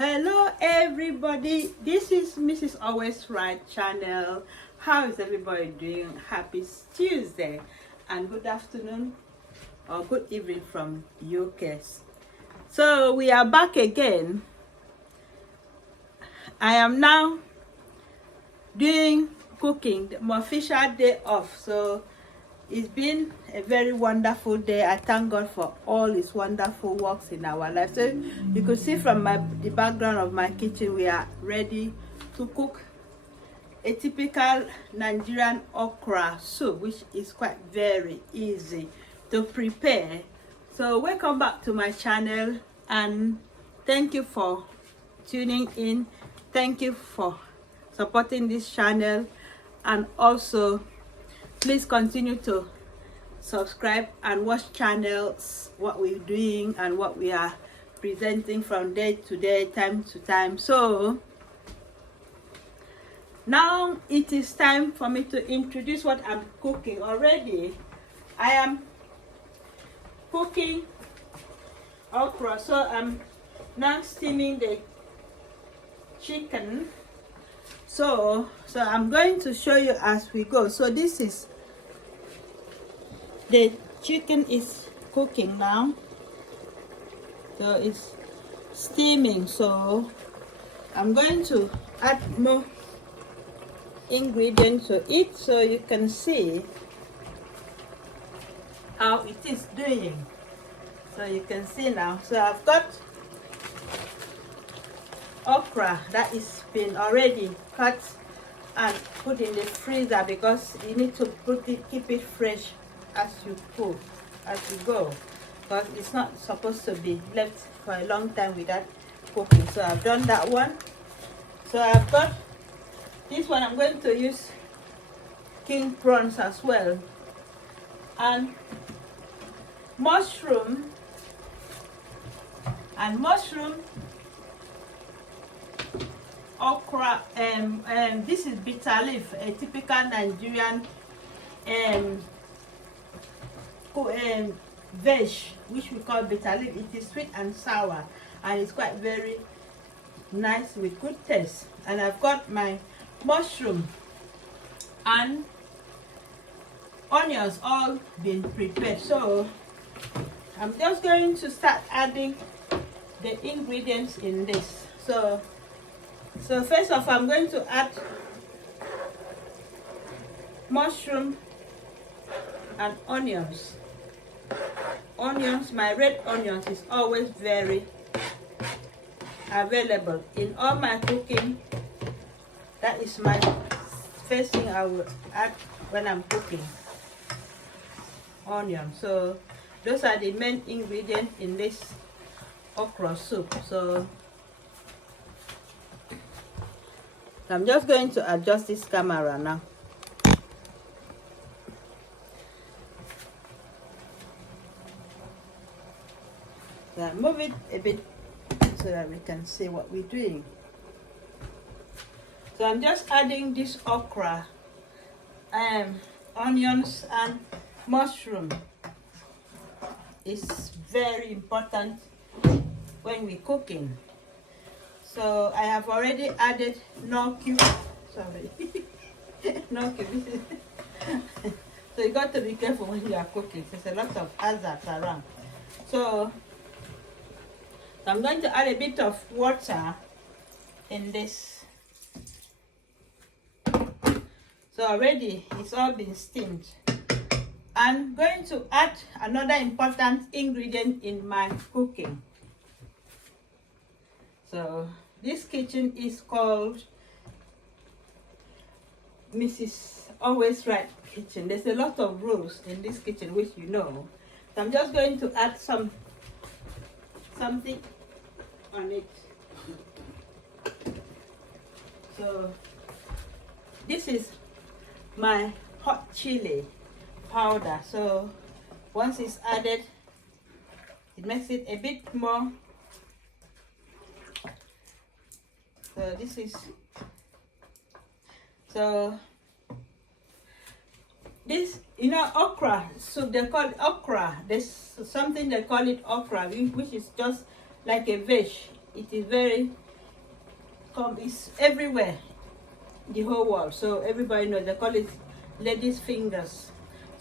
Hello everybody, this is Mrs. Always Right channel. How is everybody doing? Happy Tuesday and good afternoon or good evening from UK. So we are back again. I am now doing cooking, my official day off. So it's been a very wonderful day. I thank God for all his wonderful works in our life. So you could see from the background of my kitchen, we are ready to cook a typical Nigerian okra soup, which is quite very easy to prepare. So welcome back to my channel and thank you for tuning in. Thank you for supporting this channel, and also please continue to subscribe and watch channels, what we're doing and what we are presenting from day to day, time to time. So now it is time for me to introduce what I'm cooking. Already I am cooking okra, so I'm now steaming the chicken. So I'm going to show you as we go. So this is the chicken is cooking now, so it's steaming. So I'm going to add more ingredients to it so you can see how it is doing. So you can see now. So I've got okra that is been already cut and put in the freezer because you need to keep it fresh as you cook, as you go, because it's not supposed to be left for a long time without cooking. So I've done that one. So I've got this one. I'm going to use king prawns as well, and mushroom, okra, and this is bitter leaf, a typical Nigerian veg, which we call bitter leaf. It is sweet and sour, and it's quite very nice with good taste. And I've got my mushroom and onions all been prepared. So I'm just going to start adding the ingredients in this. So first off, I'm going to add mushroom and onions. My red onions is always very available in all my cooking. That is my first thing I will add when I'm cooking, onion. So those are the main ingredients in this okra soup. So I'm just going to adjust this camera now. So move it a bit so that we can see what we're doing. So I'm just adding this okra, onions and mushroom. It's very important when we're cooking. So I have already added no cube. Sorry. No cube. So you got to be careful when you are cooking. There's a lot of hazards around. So I'm going to add a bit of water in this. So already it's all been steamed. I'm going to add another important ingredient in my cooking. So this kitchen is called Mrs. Always Right kitchen. There's a lot of rules in this kitchen, which you know. So I'm just going to add something on it. So this is my hot chili powder. So once it's added, it makes it a bit more. So this is, so this, you know, okra soup, they call it okra. There's something they call it okra, which is just like a veg. It is very It's everywhere, the whole world. So everybody knows, they call it ladies' fingers.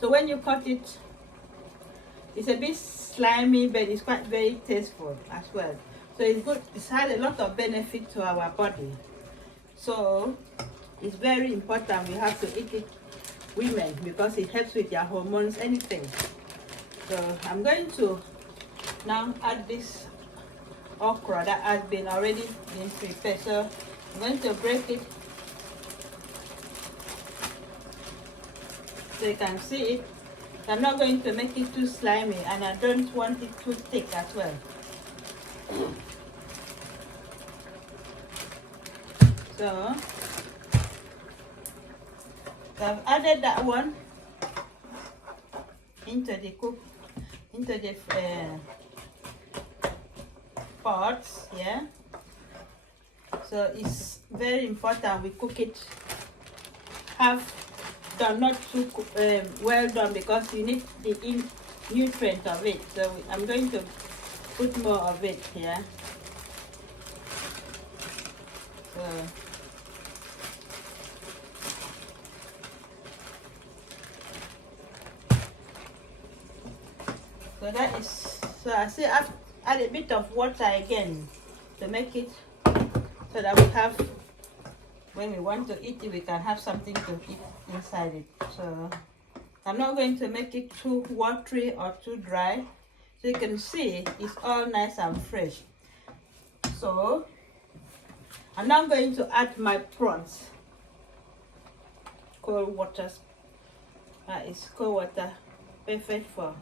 So when you cut it, it's a bit slimy, but it's quite very tasteful as well. So it's good. It's had a lot of benefit to our body. So it's very important we have to eat it, women, because it helps with their hormones, anything. So I'm going to now add this okra that has been already been prepared. So I'm going to break it so you can see it. I'm not going to make it too slimy, and I don't want it too thick as well. So I've added that one into the pots, yeah. So it's very important we cook it half done, not too well done, because you need the nutrient of it. So I'm going to put more of it here. So that is, so I say add a bit of water again to make it so that we have, when we want to eat it, we can have something to eat inside it. So I'm not going to make it too watery or too dry. So you can see it's all nice and fresh. So I'm now going to add my prawns. Cold water. That is cold water, perfect for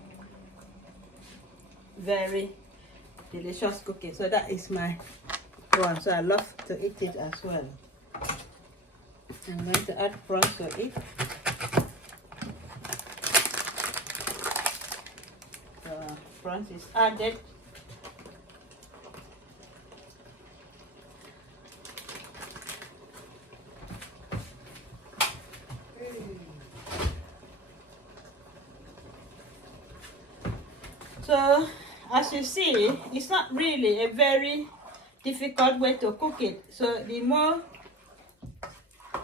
very delicious cooking. So that is my prawn. So I love to eat it as well. I'm going to add prawns to it. So prawns is added. So as you see, it's not really a very difficult way to cook it. So the more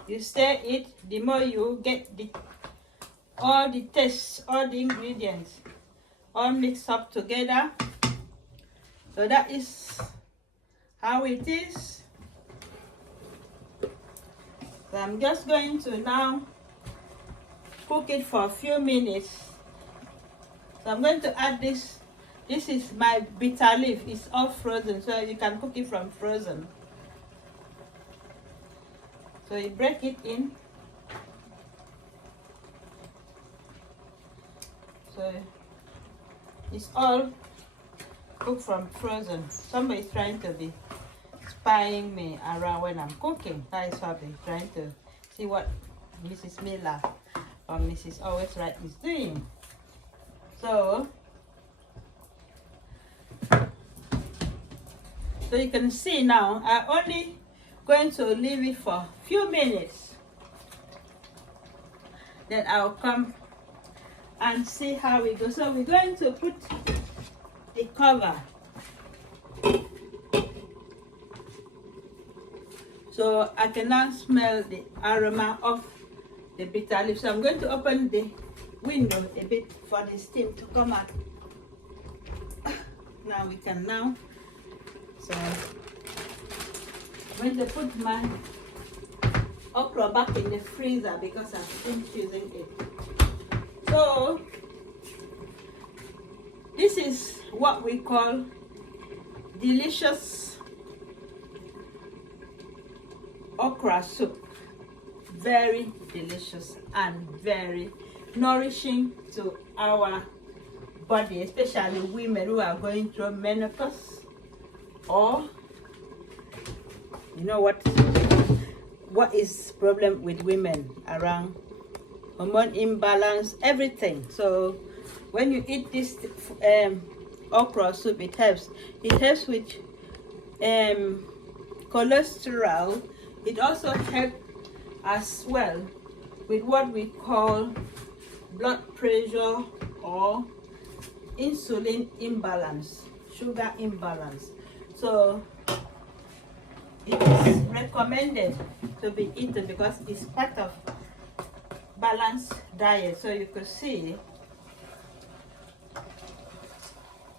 you stir it, the more you get all the tastes, all the ingredients all mixed up together. So that is how it is. So I'm just going to now cook it for a few minutes. So I'm going to add this. This is my bitter leaf. It's all frozen, so you can cook it from frozen. So you break it in. So it's all cooked from frozen. Somebody is trying to be spying me around when I'm cooking. That is what they're trying to see what Mrs. Miller or Mrs. Always Right is doing. So you can see now, I'm only going to leave it for a few minutes. Then I'll come and see how it goes. So we're going to put the cover. So I can now smell the aroma of the bitter leaf. So I'm going to open the window a bit for the steam to come out. Now we can now. So I'm going to put my okra back in the freezer because I've finished using it. So this is what we call delicious okra soup. Very delicious and very nourishing to our body, especially women who are going through menopause, or you know what is problem with women around hormone imbalance, everything. So when you eat this okra soup, it helps with cholesterol. It also helps as well with what we call blood pressure or insulin imbalance, sugar imbalance. So it is recommended to be eaten because it's part of balanced diet. So you could see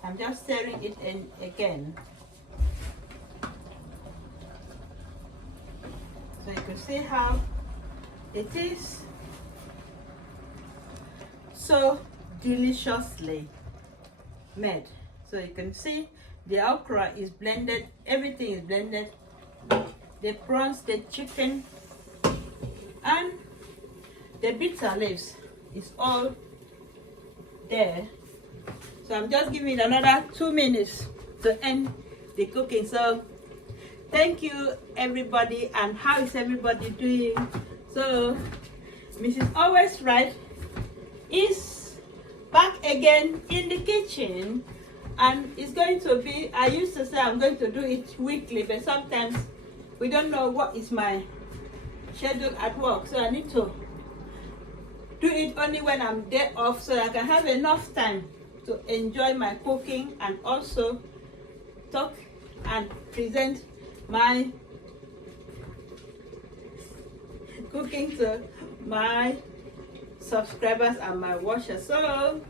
I'm just stirring it in again. So you can see how it is so deliciously made. So you can see the okra is blended, everything is blended, the prawns, the chicken, and the bitter leaves is all there. So I'm just giving it another 2 minutes to end the cooking. So thank you everybody, and how is everybody doing? So Mrs. Always Right is back again in the kitchen, and it's going to be, I used to say I'm going to do it weekly, but sometimes we don't know what is my schedule at work, so I need to do it only when I'm day off so I can have enough time to enjoy my cooking and also talk and present my cooking to my subscribers and my watchers. So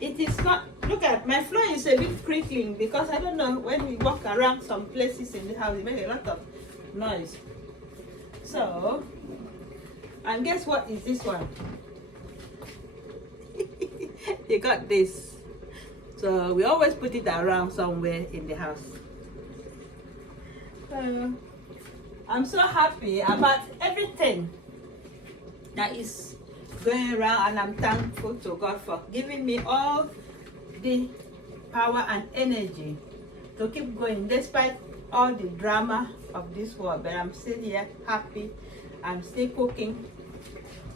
it is not, look at my floor is a bit creaking because I don't know, when we walk around some places in the house it makes a lot of noise. So, and guess what is this one? You got this. So we always put it around somewhere in the house. I'm so happy about everything that is going around, and I'm thankful to God for giving me all the power and energy to keep going despite all the drama of this world. But I'm still here, happy. I'm still cooking.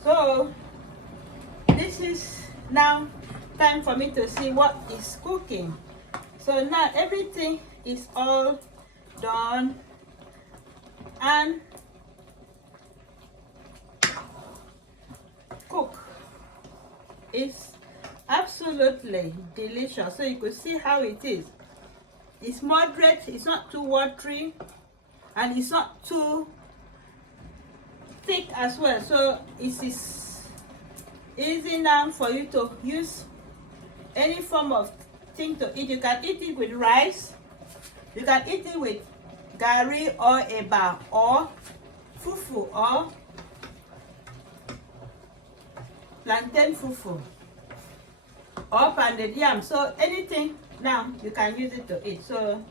So this is now time for me to see what is cooking. So now everything is all done, and cook is absolutely delicious. So you could see how it is. It's moderate, it's not too watery, and it's not too thick as well. So it is easy now for you to use any form of thing to eat. You can eat it with rice, you can eat it with gari or eba or fufu or plantain fufu or pounded yam. So anything now you can use it to eat. So